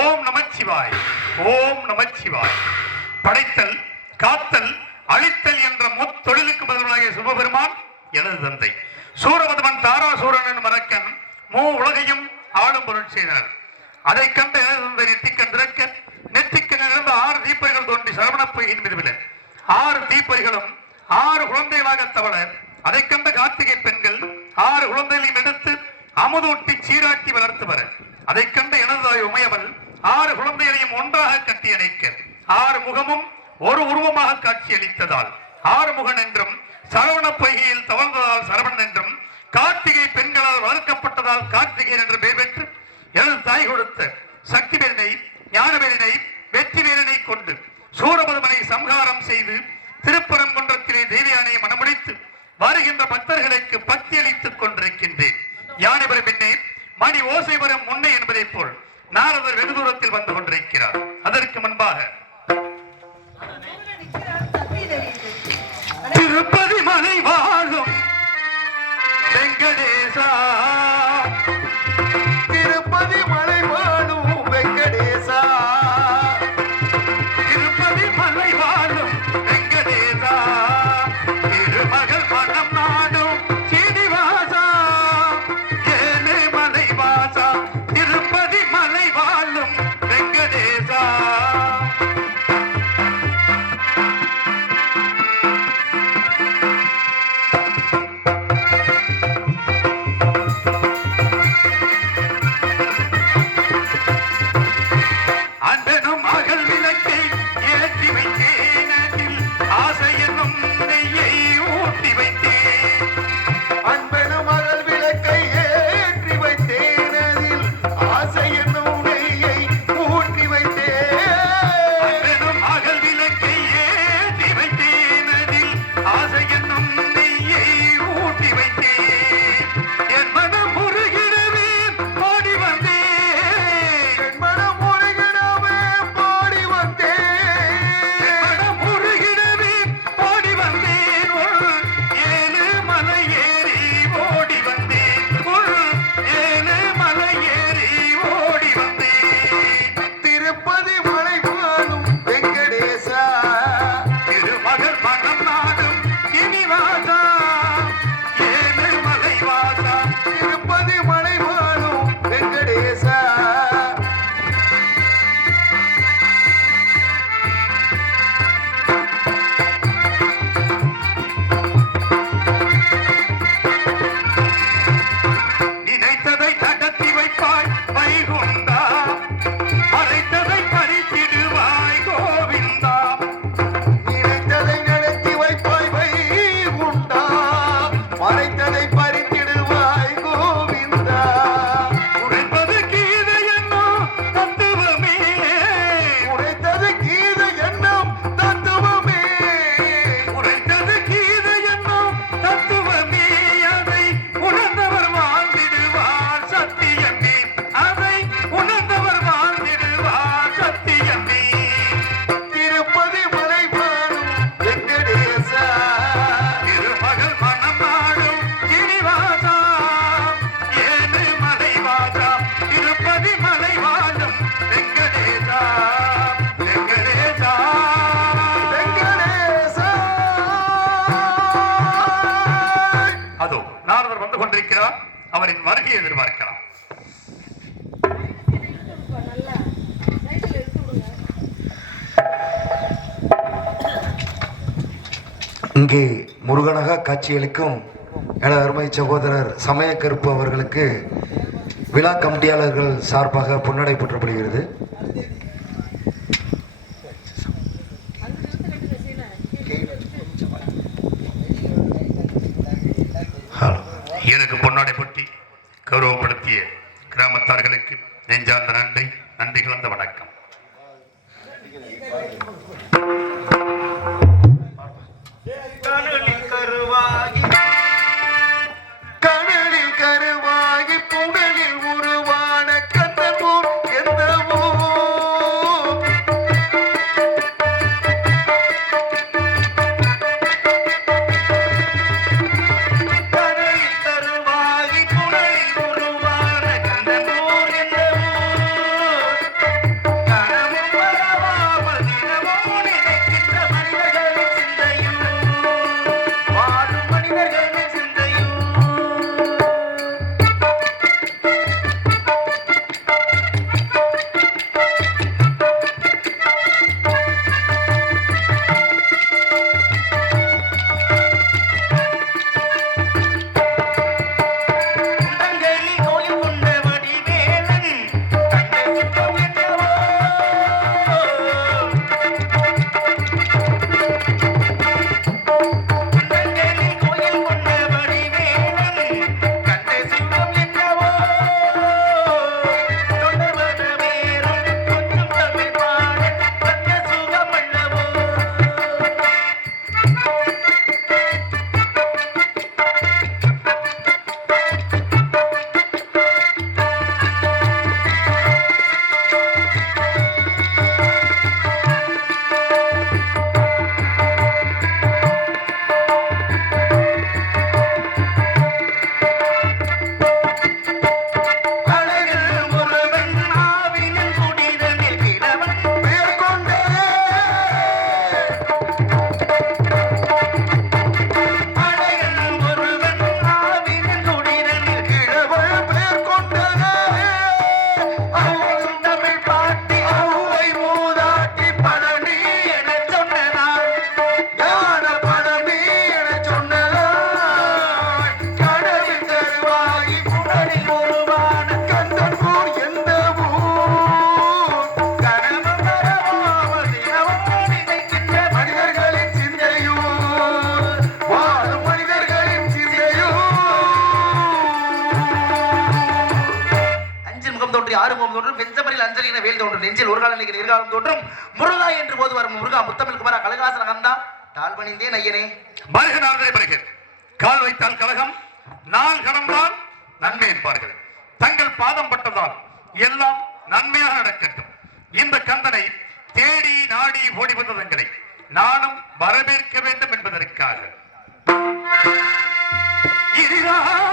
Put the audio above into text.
ஓம் நமச்சிவாய் ஓம் நமச்சிவாய் படைத்தல் காத்தல் அழித்தல் என்ற முத்தொழிலுக்கு பதிலாகிய சுபபெருமான் எனது தந்தை. சூரபதமன் தாராசூரன் மறக்கன் மூ உலகையும் ஆளும் பொருள் செய்தார் அதை கண்ட எனது தந்தை நெத்திக்கண் திறக்க நெத்திக்கண் இருந்து ஆறு தீப்பறிகள் தோன்றி சரவண பொய்யின் மிதுவில ஆறு தீப்பறிகளும் ஆறு குழந்தைகளாக தவள அதை கண்ட கார்த்திகை பெண்கள் ஆறு குழந்தைகளையும் எடுத்து அமுதூட்டி சீராட்டி வளர்த்து வர. அதை கண்ட எனதாய் உமையவள் ஆறு குழந்தைகளையும் ஒன்றாக கட்டி அணைக்க ஆறு முகமும் ஒரு உருவமாக காட்சியளித்ததால் ஆறுமுகன் என்றும் சரவண பொய்கையில் தவழ்ந்ததால் சரவணன் என்றும் கார்த்திகை பெண்களால் வளர்க்கப்பட்டதால் கார்த்திகை என்று பெயர் பெற்று எனது தாய் கொடுத்த நாரதர் வெகு தூரத்தில் வந்து கொண்டிருக்கிறார். அவரின் வருகை எதிர்பார்க்கலாம். இங்கே முருகனாக காட்சியளிக்கும் எனது அருமை சகோதரர் சமயக்கருப்பு அவர்களுக்கு விழா கமிட்டியாளர்கள் சார்பாக புன்னடை போற்றப்படுகிறது. எனக்கு பொன்னாடை பொட்டி கௌரவப்படுத்திய கிராமத்தார்களுக்கு நெஞ்சார்ந்த நன்றி நன்றி கலந்த வணக்கம். என வேல் தோன்றும் நெஞ்சில் ஒரு காலம் நிற்கிற இருகாலம் தோன்றும். முருகா என்று போது வரும் முருகா முத்தமிழ் குமாரா கலகாசன கந்தா. தாழ்வணிந்தேன் ஐயனே வருகிறார்களே வருகிறேன் கால் வைத்தால் கழகம் நாள் கடந்தால் நன்மை என்பார்கள். தங்கள் பாதம் பட்டதால் எல்லாம் நன்மையாக நடக்கட்டும். இந்த கந்தனை தேடி நாடி ஓடி வந்ததங்களை நானும் வரவேற்க வேண்டும் என்பதற்காக. இதுதான்